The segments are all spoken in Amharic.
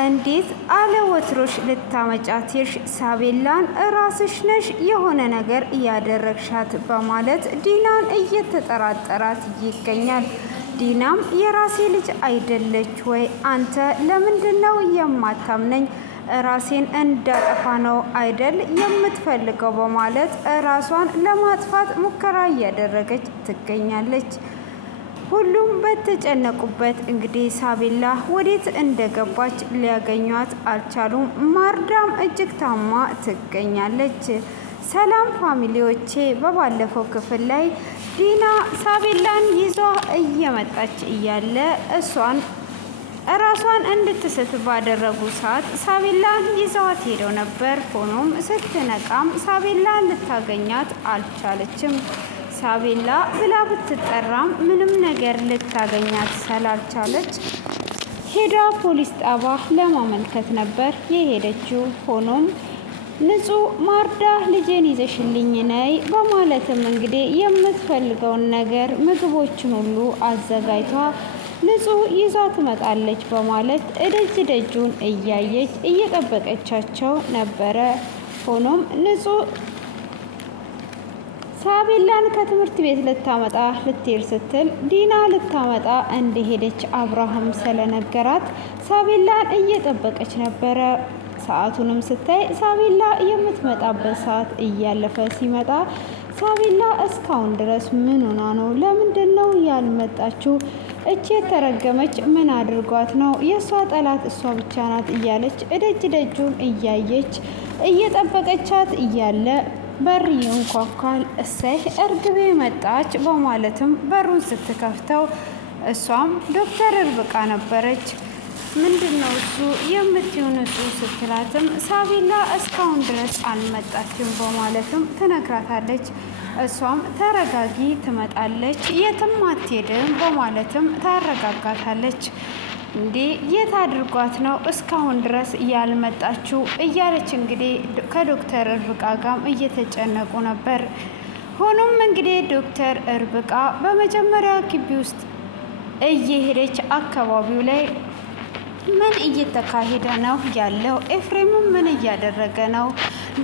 እንዴት አለ ወትሮሽ ልታመጫትሽ ሳቤላን ራስሽ ነሽ የሆነ ነገር እያደረግሻት በማለት ዲናን እየተጠራጠራት ይገኛል። ዲናም የራሴ ልጅ አይደለች ወይ? አንተ ለምንድነው የማታምነኝ? ራሴን እንዳጠፋ ነው አይደል የምትፈልገው? በማለት ራሷን ለማጥፋት ሙከራ እያደረገች ትገኛለች። ሁሉም በተጨነቁበት እንግዲህ ሳቤላ ወዴት እንደገባች ሊያገኟት አልቻሉም። ማርዳም እጅግ ታማ ትገኛለች። ሰላም ፋሚሊዎቼ፣ በባለፈው ክፍል ላይ ዲና ሳቤላን ይዟ እየመጣች እያለ ራሷን እንድትስት ባደረጉ ሰዓት ሳቤላን ይዘዋት ሄደው ነበር። ሆኖም ስትነቃም ሳቤላን ልታገኛት አልቻለችም። ሳቤላ ብላ ብትጠራም ምንም ነገር ልታገኛት ስላልቻለች ሄዳ ፖሊስ ጣባ ለማመልከት ነበር የሄደችው። ሆኖም ንጹህ ማርዳ ልጄን ይዘሽልኝ ነይ በማለትም እንግዲህ የምትፈልገውን ነገር ምግቦችን ሁሉ አዘጋጅታ ንጹህ ይዛ ትመጣለች በማለት እደጅ ደጁን እያየች እየጠበቀቻቸው ነበረ። ሆኖም ንጹህ ሳቤላን ከትምህርት ቤት ልትሄድ ስትል ዲና ልታመጣ እንደሄደች አብርሃም ስለነገራት ሳቤላን እየጠበቀች ነበረ። ሰዓቱንም ስታይ ሳቤላ የምትመጣበት ሰዓት እያለፈ ሲመጣ ሳቤላ እስካሁን ድረስ ምን ሆና ነው? ለምንድን ነው ያልመጣችው? እቺ የተረገመች ምን አድርጓት ነው? የእሷ ጠላት እሷ ብቻ ናት እያለች እደጅ ደጁን እያየች እየጠበቀቻት እያለ በር ይንኳኳል። እሰይ እርግቤ መጣች በማለትም በሩን ስትከፍተው እሷም ዶክተር እርብቃ ነበረች። ምንድነው እሱ የምትሆን እሱ ስትላትም ሳቤላ እስካሁን ድረስ አልመጣችም በማለትም ትነግራታለች። እሷም ተረጋጊ፣ ትመጣለች፣ የትም አትሄድም በማለትም ታረጋጋታለች። እንዴ የት አድርጓት ነው እስካሁን ድረስ ያልመጣችው? እያለች እንግዲህ ከዶክተር እርብቃ ጋር እየተጨነቁ ነበር። ሆኖም እንግዲህ ዶክተር እርብቃ በመጀመሪያ ግቢ ውስጥ እየሄደች አካባቢው ላይ ምን እየተካሄደ ነው ያለው? ኤፍሬምም ምን እያደረገ ነው?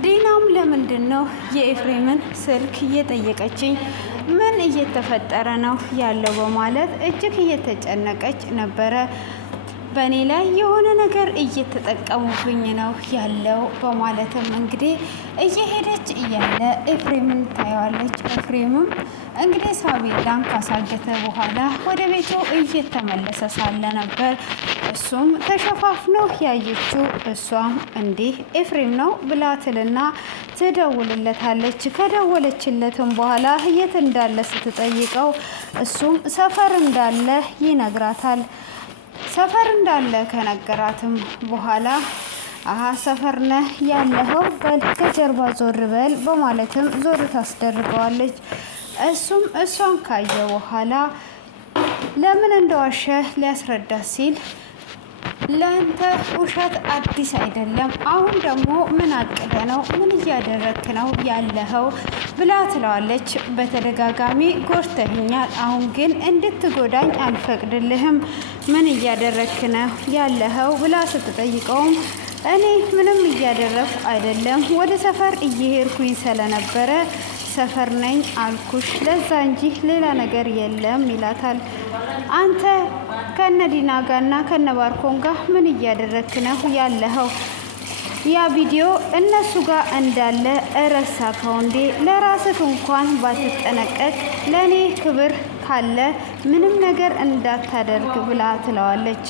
ዲናም ለምንድን ነው የኤፍሬምን ስልክ እየጠየቀችኝ? ምን እየተፈጠረ ነው ያለው? በማለት እጅግ እየተጨነቀች ነበረ። በእኔ ላይ የሆነ ነገር እየተጠቀሙብኝ ነው ያለው በማለትም እንግዲህ እየሄደች እያለ ኤፍሬምን ታየዋለች። ኤፍሬምም እንግዲህ ሳቤላን ካሳገተ በኋላ ወደ ቤቱ እየተመለሰ ሳለ ነበር እሱም ተሸፋፍኖ ያየችው። እሷም እንዲህ ኤፍሬም ነው ብላትልና ትደውልለታለች። ከደወለችለትም በኋላ የት እንዳለ ስትጠይቀው እሱም ሰፈር እንዳለ ይነግራታል። ሰፈር እንዳለ ከነገራትም በኋላ ሰፈር ነህ ያለኸው፣ በል ከጀርባ ዞር በል በማለትም ዞር ታስደርገዋለች። እሱም እሷን ካየ በኋላ ለምን እንደዋሸ ሊያስረዳት ሲል ለአንተ ውሸት አዲስ አይደለም፣ አሁን ደግሞ ምን አቅደ ነው? ምን እያደረክ ነው ያለኸው ብላ ትለዋለች። በተደጋጋሚ ጎድተኸኛል፣ አሁን ግን እንድትጎዳኝ አልፈቅድልህም። ምን እያደረክ ነው ያለኸው ብላ ስትጠይቀውም እኔ ምንም እያደረኩ አይደለም፣ ወደ ሰፈር እየሄድኩኝ ስለነበረ ሰፈር ነኝ አልኩሽ፣ ለዛ እንጂ ሌላ ነገር የለም ይላታል። አንተ ከነዲና ጋርና ከነባርኮን ጋር ምን እያደረክ ነው ያለኸው? ያ ቪዲዮ እነሱ ጋር እንዳለ እረሳከው እንዴ? ለራስህ እንኳን ባትጠነቀቅ ለእኔ ክብር ካለ ምንም ነገር እንዳታደርግ ብላ ትለዋለች።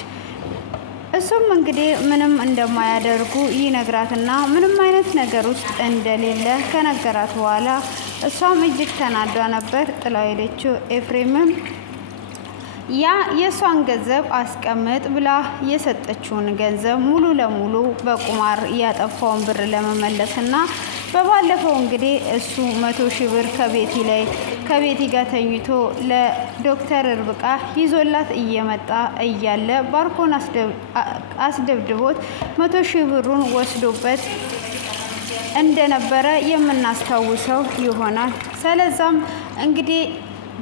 እሱም እንግዲህ ምንም እንደማያደርጉ ይነግራትና ምንም አይነት ነገር ውስጥ እንደሌለ ከነገራት በኋላ እሷም እጅግ ተናዷ ነበር ጥላው ሄደችው። ኤፍሬምም ያ የእሷን ገንዘብ አስቀምጥ ብላ የሰጠችውን ገንዘብ ሙሉ ለሙሉ በቁማር ያጠፋውን ብር ለመመለስና በባለፈው እንግዲህ እሱ 100,000 ብር ከቤቲ ጋር ተኝቶ ለዶክተር እርብቃ ይዞላት እየመጣ እያለ ባርኮን አስደብድቦት 100,000 ብሩን ወስዶበት እንደነበረ የምናስታውሰው ይሆናል። ስለዛም እንግዲህ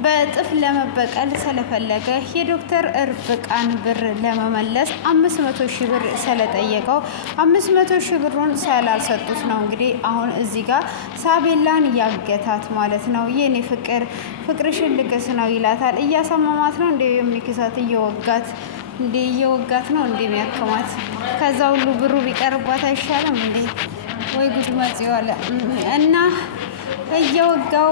በእጥፍ ለመበቀል ስለፈለገ የዶክተር ርብቃን ብር ለመመለስ 500 ሺህ ብር ስለጠየቀው 500 ሺህ ብሩን ስላልሰጡት ነው እንግዲህ አሁን እዚህ ጋር ሳቤላን ያገታት ማለት ነው። የኔ ፍቅርሽን ልክስ ነው ይላታል። እያሳመማት ነው እንደ የሚክሳት እየወጋት ነው እንደሚያከማት። ከዛ ሁሉ ብሩ ቢቀርባት አይሻልም እንዴ? ወይ ጉድ መጽዋለ እና እየወጋው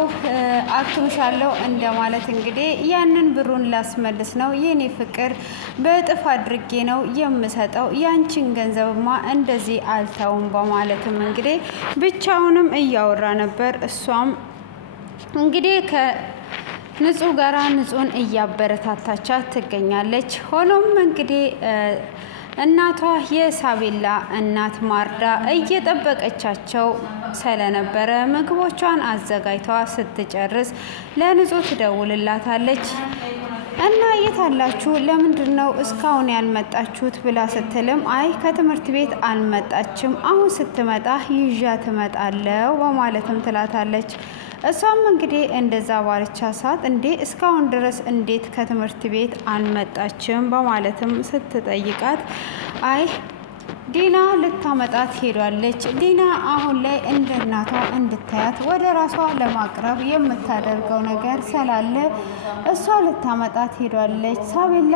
አክምሻለሁ እንደማለት እንግዲህ ያንን ብሩን ላስመልስ ነው የኔ ፍቅር፣ በእጥፍ አድርጌ ነው የምሰጠው፣ ያንቺን ገንዘብማ እንደዚህ አልተውም በማለትም እንግዲህ ብቻውንም እያወራ ነበር። እሷም እንግዲህ ከንጹህ ጋራ ንጹህን እያበረታታቻት ትገኛለች። ሆኖም እንግዲህ እናቷ የሳቤላ እናት ማርዳ እየጠበቀቻቸው ስለነበረ ምግቦቿን አዘጋጅቷ ስትጨርስ ለንጹህ ትደውልላታለች። እና የት አላችሁ? ለምንድን ነው እስካሁን ያልመጣችሁት? ብላ ስትልም አይ ከትምህርት ቤት አልመጣችም፣ አሁን ስትመጣ ይዣ ትመጣለው በማለትም ትላታለች። እሷም እንግዲህ እንደዛ ባለቻ ሰዓት እንዴ እስካሁን ድረስ እንዴት ከትምህርት ቤት አልመጣችም በማለትም ስትጠይቃት አይ ዲና ልታመጣት ሄዷለች። ዲና አሁን ላይ እንደ እናቷ እንድታያት ወደ ራሷ ለማቅረብ የምታደርገው ነገር ስላለ እሷ ልታመጣት ሄዷለች። ሳቤላ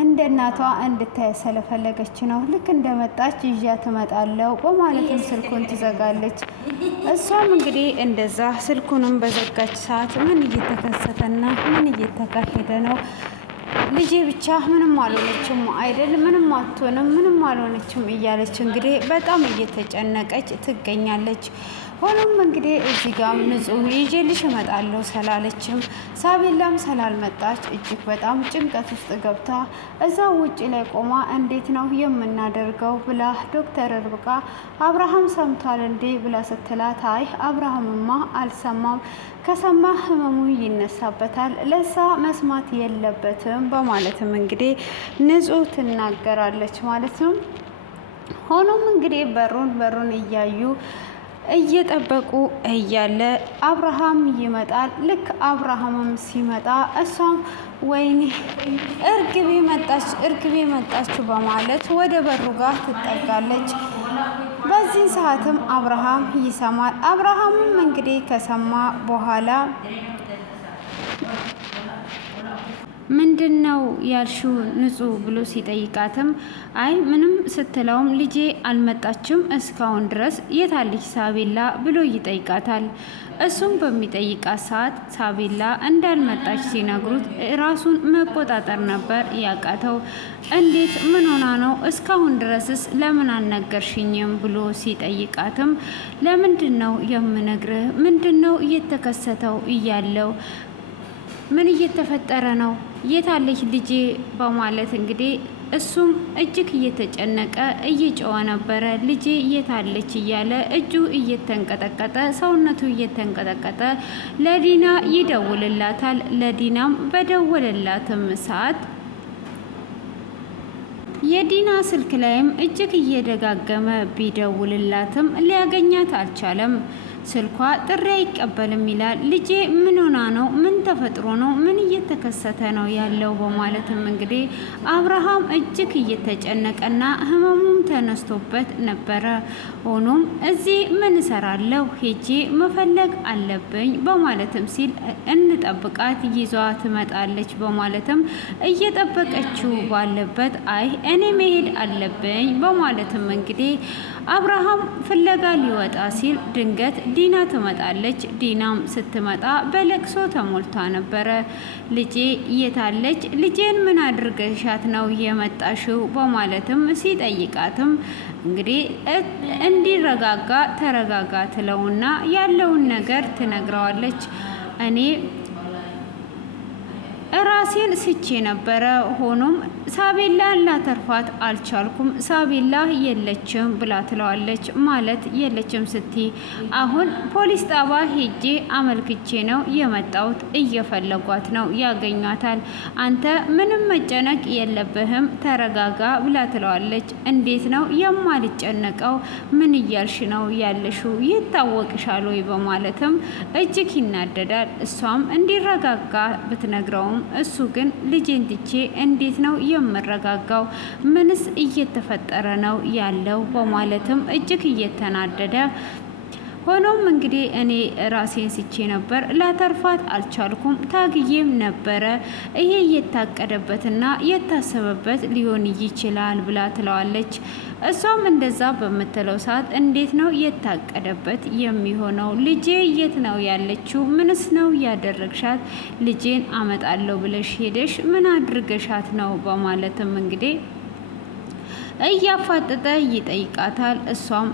እንደ እናቷ እንድታይ ስለፈለገች ነው። ልክ እንደመጣች ይዣ ትመጣለው በማለትም ስልኩን ትዘጋለች። እሷም እንግዲህ እንደዛ ስልኩንም በዘጋች ሰዓት ምን እየተከሰተና ምን እየተካሄደ ነው? ልጄ ብቻ ምንም አልሆነችም አይደል? ምንም አትሆንም፣ ምንም አልሆነችም እያለች እንግዲህ በጣም እየተጨነቀች ትገኛለች። ሆኖም እንግዲህ እዚህ ጋር ንጹህ ይዤልሽ እመጣለሁ ስላለችም ሳቤላም ስላልመጣች እጅግ በጣም ጭንቀት ውስጥ ገብታ እዛ ውጭ ላይ ቆማ እንዴት ነው የምናደርገው ብላ ዶክተር ርብቃ አብርሃም ሰምቷል እንዴ ብላ ስትላት አይ አብርሃምማ አልሰማም፣ ከሰማ ህመሙ ይነሳበታል፣ ለሳ መስማት የለበትም በማለትም እንግዲህ ንጹህ ትናገራለች ማለት ነው። ሆኖም እንግዲህ በሩን እያዩ እየጠበቁ እያለ አብርሃም ይመጣል። ልክ አብርሃምም ሲመጣ እሷም ወይኔ እርግቤ መጣች በማለት ወደ በሩ ጋር ትጠጋለች። በዚህ ሰዓትም አብርሃም ይሰማል። አብርሃምም እንግዲህ ከሰማ በኋላ ምንድን ነው ያልሽው ንጹህ ብሎ ሲጠይቃትም አይ ምንም ስትለውም ልጄ አልመጣችም እስካሁን ድረስ የታለች ሳቤላ ብሎ ይጠይቃታል። እሱም በሚጠይቃት ሰዓት ሳቤላ እንዳልመጣች ሲነግሩት ራሱን መቆጣጠር ነበር ያቃተው። እንዴት ምን ሆና ነው እስካሁን ድረስስ ለምን አልነገርሽኝም ብሎ ሲጠይቃትም ለምንድን ነው የምነግርህ? ምንድን ነው እየተከሰተው እያለው ምን እየተፈጠረ ነው? የታለች ልጄ በማለት እንግዲህ እሱም እጅግ እየተጨነቀ እየጮኸ ነበረ። ልጄ የታለች እያለ እጁ እየተንቀጠቀጠ ሰውነቱ እየተንቀጠቀጠ ለዲና ይደውልላታል። ለዲናም በደወለላትም ሰዓት የዲና ስልክ ላይም እጅግ እየደጋገመ ቢደውልላትም ሊያገኛት አልቻለም። ስልኳ ጥሪ አይቀበልም ይላል። ልጄ ምን ሆና ነው? ምን ተፈጥሮ ነው? ምን እየተከሰተ ነው ያለው በማለትም እንግዲህ አብርሃም እጅግ እየተጨነቀና ህመሙም ተነስቶበት ነበረ። ሆኖም እዚህ ምን እሰራለሁ? ሄጄ መፈለግ አለብኝ በማለትም ሲል እንጠብቃት ይዟ ትመጣለች በማለትም እየጠበቀችው ባለበት አይ እኔ መሄድ አለብኝ በማለትም እንግዲህ አብርሃም ፍለጋ ሊወጣ ሲል ድንገት ዲና ትመጣለች። ዲናም ስትመጣ በለቅሶ ተሞልታ ነበረ። ልጄ የታለች? ልጄን ምን አድርገሻት ነው የመጣሽው? በማለትም ሲጠይቃትም እንግዲህ እንዲረጋጋ ተረጋጋ ትለውና ያለውን ነገር ትነግረዋለች። ራሴን ስቼ ነበረ። ሆኖም ሳቤላ ላተርፋት አልቻልኩም። ሳቤላ የለችም ብላ ትለዋለች። ማለት የለችም ስቲ አሁን ፖሊስ ጣባ ሄጄ አመልክቼ ነው የመጣሁት። እየፈለጓት ነው፣ ያገኟታል። አንተ ምንም መጨነቅ የለብህም ተረጋጋ ብላ ትለዋለች። እንዴት ነው የማልጨነቀው? ምን እያልሽ ነው ያለሽው? ይታወቅሻል ወይ በማለትም እጅግ ይናደዳል። እሷም እንዲረጋጋ ብትነግረውም እሱ ግን ልጄን ትቼ እንዴት ነው የምረጋጋው? ምንስ እየተፈጠረ ነው ያለው? በማለትም እጅግ እየተናደደ ሆኖም እንግዲህ እኔ ራሴን ስቼ ነበር፣ ላተርፋት አልቻልኩም፣ ታግዬም ነበረ። ይሄ የታቀደበትና የታሰበበት ሊሆን ይችላል ብላ ትለዋለች። እሷም እንደዛ በምትለው ሰዓት እንዴት ነው የታቀደበት የሚሆነው? ልጄ የት ነው ያለችው? ምንስ ነው ያደረግሻት? ልጄን አመጣለሁ ብለሽ ሄደሽ ምን አድርገሻት ነው? በማለትም እንግዲህ እያፋጠጠ ይጠይቃታል። እሷም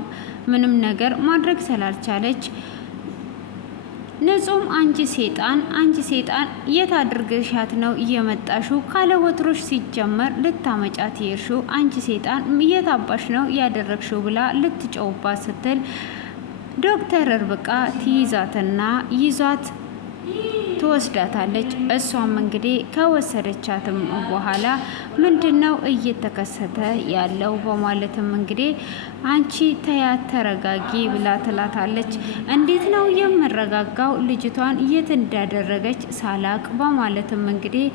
ምንም ነገር ማድረግ ስላልቻለች ንጹም አንቺ ሴጣን የት አድርገሻት ነው እየመጣሹ? ካለ ወትሮሽ ሲጀመር ልታመጫት የርሹ አንቺ ሴጣን የት አባሽ ነው ያደረግሽው? ብላ ልትጨውባት ስትል ዶክተር ርብቃ ትይዛትና ይዟት ትወስዳታለች። እሷም እንግዲህ ከወሰደቻትም በኋላ ምንድነው እየተከሰተ ያለው? በማለትም እንግዲህ አንቺ ተያት ተረጋጊ ብላ ትላታለች። እንዴት ነው የምረጋጋው ልጅቷን የት እንዳደረገች ሳላቅ? በማለትም እንግዲህ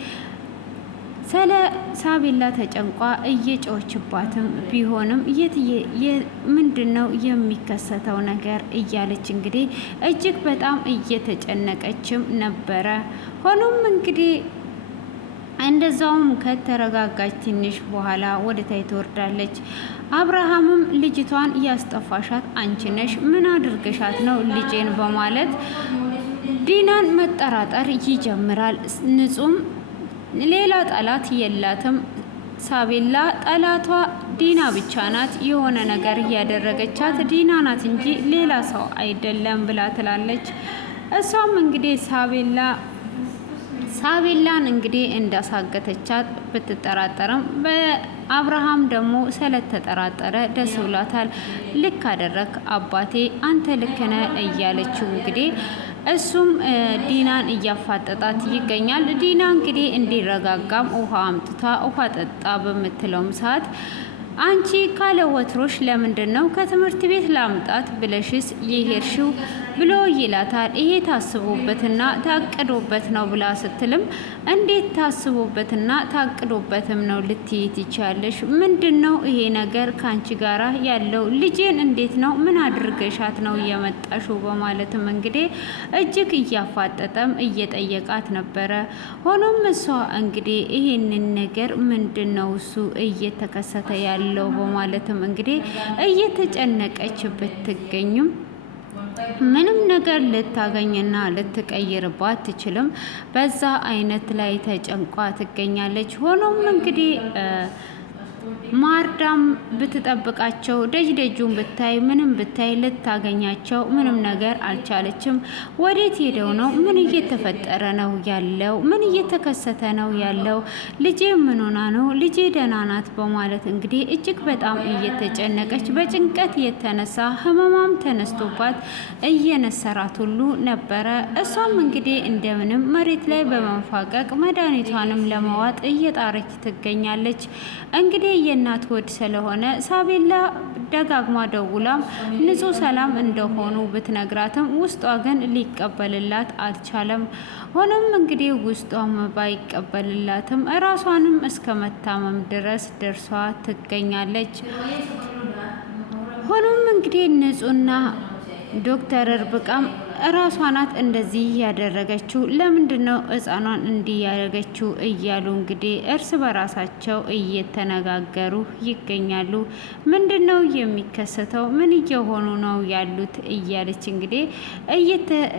ስለ ሳቤላ ተጨንቋ እየጮችባትም ቢሆንም ምንድን ነው የሚከሰተው ነገር እያለች እንግዲህ እጅግ በጣም እየተጨነቀችም ነበረ። ሆኖም እንግዲህ እንደዛውም ከተረጋጋች ትንሽ በኋላ ወደ ታይ ትወርዳለች። አብርሃምም ልጅቷን ያስጠፋሻት አንቺ ነሽ፣ ምን አድርገሻት ነው ልጄን? በማለት ዲናን መጠራጠር ይጀምራል። ንጹም ሌላ ጠላት የላትም። ሳቤላ ጠላቷ ዲና ብቻ ናት። የሆነ ነገር እያደረገቻት ዲና ናት እንጂ ሌላ ሰው አይደለም ብላ ትላለች። እሷም እንግዲህ ሳቤላን እንግዲህ እንዳሳገተቻት ብትጠራጠርም በአብርሃም ደግሞ ስለተጠራጠረ ደስ ብሏታል። ልክ አደረክ አባቴ፣ አንተ ልክ ነህ እያለችው እንግዲህ እሱም ዲናን እያፋጠጣት ይገኛል። ዲና እንግዲህ እንዲረጋጋም ውሃ አምጥታ ውሃ ጠጣ በምትለውም ሰዓት አንቺ ካለ ወትሮሽ ለምንድን ነው ከትምህርት ቤት ላምጣት ብለሽስ የሄድሽው ብሎ ይላታል። ይሄ ታስቦበትና ታቅዶበት ነው ብላ ስትልም እንዴት ታስቦበትና ታቅዶበትም ነው ልትይ ትችያለሽ? ምንድን ነው ይሄ ነገር ካንቺ ጋራ ያለው? ልጄን እንዴት ነው ምን አድርገሻት ነው የመጣሽው? በማለትም እንግዲህ እጅግ እያፋጠጠም እየጠየቃት ነበረ። ሆኖም እሷ እንግዲህ ይሄንን ነገር ምንድን ነው እሱ እየተከሰተ ያለው በማለትም እንግዲህ እየተጨነቀች ብትገኝም ምንም ነገር ልታገኝና ልትቀይርባት ትችልም። በዛ አይነት ላይ ተጨንቋ ትገኛለች። ሆኖም እንግዲህ ማርዳም ብትጠብቃቸው ደጅ ደጁን ብታይ ምንም ብታይ ልታገኛቸው ምንም ነገር አልቻለችም። ወዴት ሄደው ነው? ምን እየተፈጠረ ነው ያለው? ምን እየተከሰተ ነው ያለው? ልጄ ምን ሆና ነው? ልጄ ደህና ናት? በማለት እንግዲህ እጅግ በጣም እየተጨነቀች በጭንቀት የተነሳ ህመማም ተነስቶባት እየነሰራት ሁሉ ነበረ። እሷም እንግዲህ እንደምንም መሬት ላይ በመንፋቀቅ መድኃኒቷንም ለመዋጥ እየጣረች ትገኛለች። እንግዲህ የእናት ወድ ስለሆነ ሳቤላ ደጋግማ ደውላም ንጹህ ሰላም እንደሆኑ ብትነግራትም ውስጧ ግን ሊቀበልላት አልቻለም። ሆኖም እንግዲህ ውስጧም ባይቀበልላትም እራሷንም እስከ መታመም ድረስ ደርሷ ትገኛለች። ሆኖም እንግዲህ ንጹህና ዶክተር ርብቃም እራሷ ናት እንደዚህ ያደረገችው፣ ለምንድን ነው ህፃኗን እንዲህ ያደረገችው እያሉ እንግዲህ እርስ በራሳቸው እየተነጋገሩ ይገኛሉ። ምንድን ነው የሚከሰተው? ምን እየሆኑ ነው ያሉት? እያለች እንግዲህ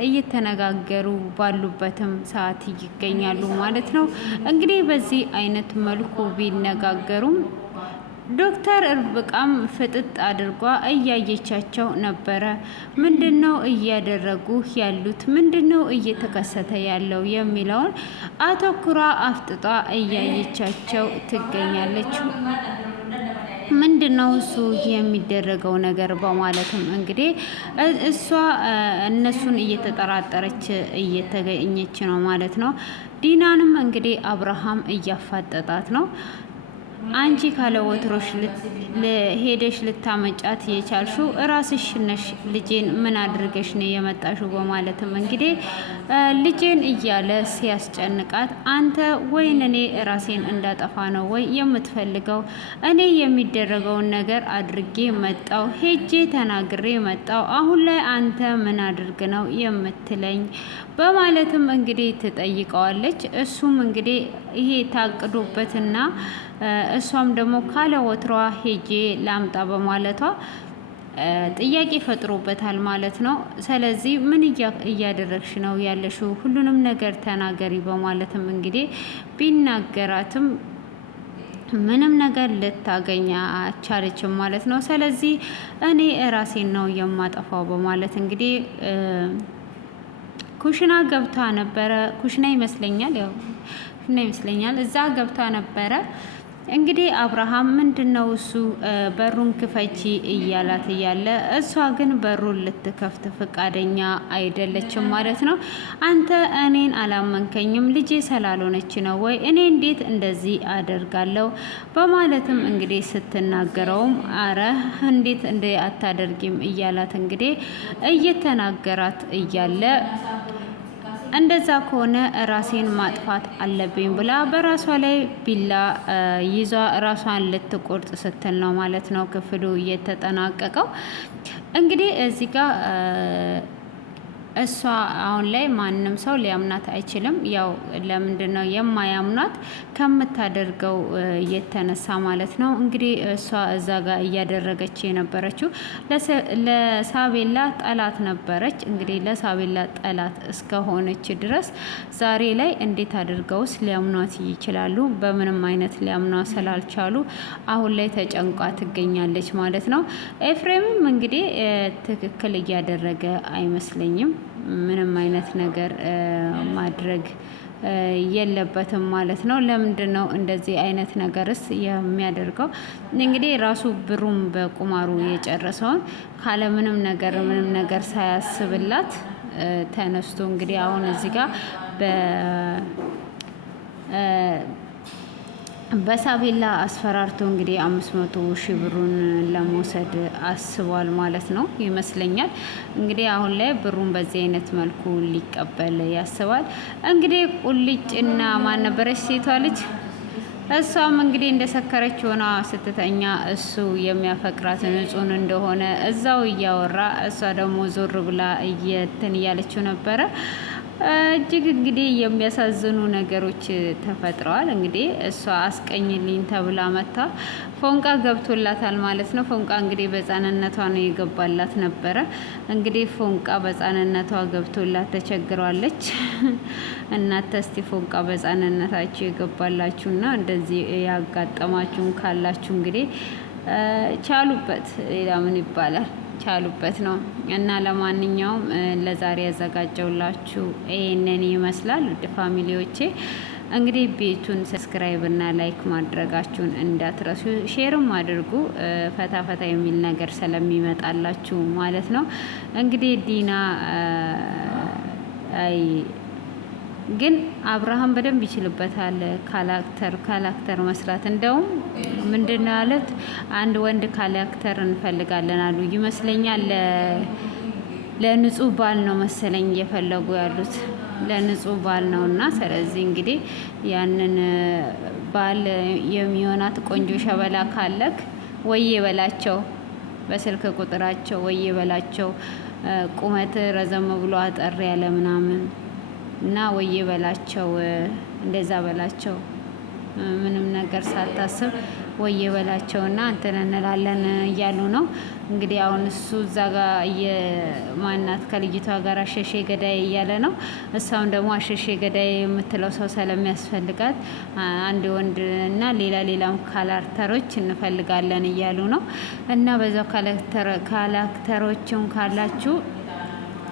እየተነጋገሩ ባሉበትም ሰዓት ይገኛሉ ማለት ነው። እንግዲህ በዚህ አይነት መልኩ ቢነጋገሩም ዶክተር እርብቃም ፍጥጥ አድርጓ እያየቻቸው ነበረ። ምንድነው እያደረጉ ያሉት? ምንድነው እየተከሰተ ያለው የሚለውን አተኩራ አፍጥጧ እያየቻቸው ትገኛለች። ምንድነው እሱ የሚደረገው ነገር በማለትም እንግዲህ እሷ እነሱን እየተጠራጠረች እየተገኘች ነው ማለት ነው። ዲናንም እንግዲህ አብርሃም እያፋጠጣት ነው። አንቺ ካለ ወትሮሽ ሄደሽ ልታመጫት የቻልሽው ራስሽ ነሽ። ልጄን ምን አድርገሽ ነው የመጣሽው? በማለትም እንግዲህ ልጄን እያለ ሲያስጨንቃት፣ አንተ ወይን እኔ ራሴን እንዳጠፋ ነው ወይ የምትፈልገው? እኔ የሚደረገውን ነገር አድርጌ መጣው፣ ሄጄ ተናግሬ መጣው። አሁን ላይ አንተ ምን አድርግ ነው የምትለኝ? በማለትም እንግዲህ ትጠይቀዋለች። እሱም እንግዲህ ይሄ ታቅዶበትና እሷም ደግሞ ካለ ወትሯ ሄጄ ላምጣ በማለቷ ጥያቄ ፈጥሮበታል ማለት ነው። ስለዚህ ምን እያደረግሽ ነው ያለሽው? ሁሉንም ነገር ተናገሪ በማለትም እንግዲህ ቢናገራትም ምንም ነገር ልታገኝ አልቻለችም ማለት ነው። ስለዚህ እኔ ራሴን ነው የማጠፋው በማለት እንግዲህ ኩሽና ገብታ ነበረ። ኩሽና ይመስለኛል፣ ያው ኩሽና ይመስለኛል። እዛ ገብታ ነበረ። እንግዲህ አብርሃም ምንድነው እሱ በሩን ክፈቺ እያላት እያለ እሷ ግን በሩን ልትከፍት ፈቃደኛ አይደለችም ማለት ነው። አንተ እኔን አላመንከኝም፣ ልጄ ስላልሆነች ነው ወይ? እኔ እንዴት እንደዚህ አደርጋለሁ? በማለትም እንግዲህ ስትናገረውም አረ እንዴት እንደ አታደርጊም እያላት እንግዲህ እየተናገራት እያለ እንደዛ ከሆነ ራሴን ማጥፋት አለብኝ ብላ በራሷ ላይ ቢላ ይዟ ራሷን ልትቆርጥ ስትል ነው ማለት ነው ክፍሉ እየተጠናቀቀው። እንግዲህ እዚህ ጋር እሷ አሁን ላይ ማንም ሰው ሊያምናት አይችልም። ያው ለምንድን ነው የማያምኗት? ከምታደርገው የተነሳ ማለት ነው። እንግዲህ እሷ እዛ ጋር እያደረገች የነበረችው ለሳቤላ ጠላት ነበረች። እንግዲህ ለሳቤላ ጠላት እስከሆነች ድረስ ዛሬ ላይ እንዴት አድርገውስ ሊያምኗት ይችላሉ? በምንም አይነት ሊያምኗት ስላልቻሉ አሁን ላይ ተጨንቋ ትገኛለች ማለት ነው። ኤፍሬምም እንግዲህ ትክክል እያደረገ አይመስለኝም። ምንም አይነት ነገር ማድረግ የለበትም ማለት ነው። ለምንድን ነው እንደዚህ አይነት ነገርስ የሚያደርገው? እንግዲህ ራሱ ብሩም በቁማሩ የጨረሰውን ካለ ምንም ነገር ሳያስብላት ተነስቶ እንግዲህ አሁን እዚህ ጋር በሳቤላ አስፈራርቶ እንግዲህ 500,000 ብሩን ለመውሰድ አስቧል ማለት ነው ይመስለኛል። እንግዲህ አሁን ላይ ብሩን በዚህ አይነት መልኩ ሊቀበል ያስባል። እንግዲህ ቁልጭና ማን ነበረች ሴቷ ልጅ? እሷም እንግዲህ እንደሰከረች ሆና ስትተኛ እሱ የሚያፈቅራት ንጹህ እንደሆነ እዛው እያወራ እሷ ደግሞ ዞር ብላ እያለችው ነበረ። እጅግ እንግዲህ የሚያሳዝኑ ነገሮች ተፈጥረዋል። እንግዲህ እሷ አስቀኝልኝ ተብላ መታ ፎንቃ ገብቶላታል ማለት ነው። ፎንቃ እንግዲህ በሕፃንነቷ ነው የገባላት ነበረ። እንግዲህ ፎንቃ በሕፃንነቷ ገብቶላት ተቸግሯለች። እናንተ እስቲ ፎንቃ በሕፃንነታችሁ የገባላችሁና እንደዚህ ያጋጠማችሁም ካላችሁ እንግዲህ ቻሉበት። ሌላ ምን ይባላል? ቻሉበት ነው። እና ለማንኛውም ለዛሬ ያዘጋጀውላችሁ ይሄንን ይመስላል። ውድ ፋሚሊዎቼ እንግዲህ ቤቱን ሰብስክራይብ እና ላይክ ማድረጋችሁን እንዳትረሱ፣ ሼርም አድርጉ። ፈታ ፈታ የሚል ነገር ስለሚመጣላችሁ ማለት ነው። እንግዲህ ዲና ግን አብርሃም በደንብ ይችልበታል ካራክተር መስራት። እንደውም ምንድነው ያሉት? አንድ ወንድ ካራክተር እንፈልጋለን አሉ ይመስለኛል። ለንጹህ ባል ነው መሰለኝ እየፈለጉ ያሉት፣ ለንጹህ ባል ነው። እና ስለዚህ እንግዲህ ያንን ባል የሚሆናት ቆንጆ ሸበላ ካለክ ወዬ በላቸው፣ በስልክ ቁጥራቸው ወዬ በላቸው። ቁመት ረዘም ብሎ አጠር ያለ ምናምን እና ወዬ በላቸው፣ እንደዛ በላቸው። ምንም ነገር ሳታስብ ወየ በላቸውና እንትን እንላለን እያሉ ነው እንግዲህ። አሁን እሱ እዛ ጋር የማናት ከልጅቷ ጋር አሸሼ ገዳይ እያለ ነው። እሷም ደግሞ አሸሼ ገዳይ የምትለው ሰው ስለሚያስፈልጋት አንድ ወንድ እና ሌላም ካራክተሮች እንፈልጋለን እያሉ ነው። እና በዛው ካራክተሮችም ካላችሁ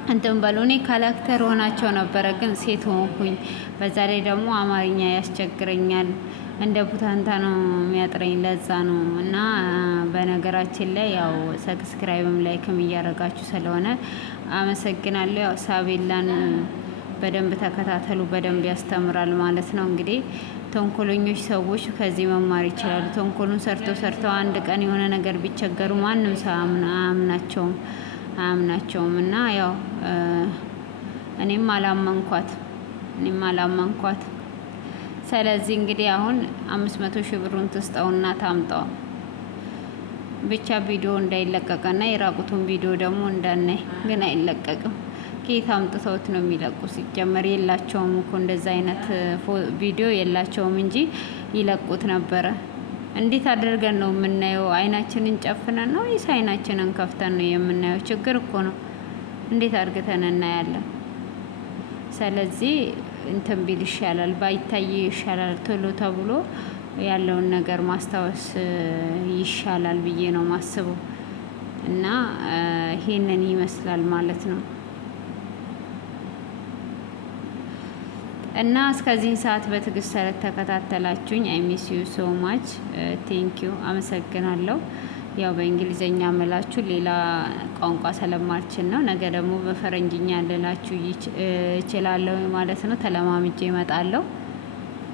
እንትን በሉ። እኔ ካራክተር ሆናቸው ነበረ ግን ሴት ሆንኩኝ። በዛ ላይ ደግሞ አማርኛ ያስቸግረኛል፣ እንደ ቡታንታ ነው የሚያጥረኝ። ለዛ ነው። እና በነገራችን ላይ ያው ሰብስክራይብም ላይክም እያደረጋችሁ ስለሆነ አመሰግናለሁ። ያው ሳቤላን በደንብ ተከታተሉ፣ በደንብ ያስተምራል ማለት ነው። እንግዲህ ተንኮለኞች ሰዎች ከዚህ መማር ይችላሉ። ተንኮሉን ሰርተው አንድ ቀን የሆነ ነገር ቢቸገሩ ማንም ሰው አያምናቸውም። እና ያው እኔም አላመንኳት። ስለዚህ እንግዲህ አሁን 500 ሺህ ብሩን ትስጠውና ታምጣው ብቻ ቪዲዮ እንዳይለቀቀና የራቁቱን ቪዲዮ ደግሞ እንዳናይ። ግን አይለቀቅም። ከየት አምጥተውት ነው የሚለቁ? ሲጀመር የላቸውም እኮ እንደዛ አይነት ቪዲዮ የላቸውም እንጂ ይለቁት ነበረ። እንዴት አድርገን ነው የምናየው? አይናችንን ጨፍነን ነው ወይስ አይናችንን ከፍተን ነው የምናየው? ችግር እኮ ነው። እንዴት አድርገን እናያለን? ስለዚህ እንትን ቢል ይሻላል፣ ባይታይ ይሻላል። ቶሎ ተብሎ ያለውን ነገር ማስታወስ ይሻላል ብዬ ነው ማስበው። እና ይሄንን ይመስላል ማለት ነው። እና እስከዚህን ሰዓት በትዕግስት ስለተከታተላችሁኝ አይ ሚስ ዩ ሶ ማች ቴንኪዩ፣ አመሰግናለሁ። ያው በእንግሊዘኛ ምላችሁ ሌላ ቋንቋ ስለማልችል ነው። ነገ ደግሞ በፈረንጅኛ ልላችሁ እችላለሁ ማለት ነው። ተለማምጄ እመጣለሁ።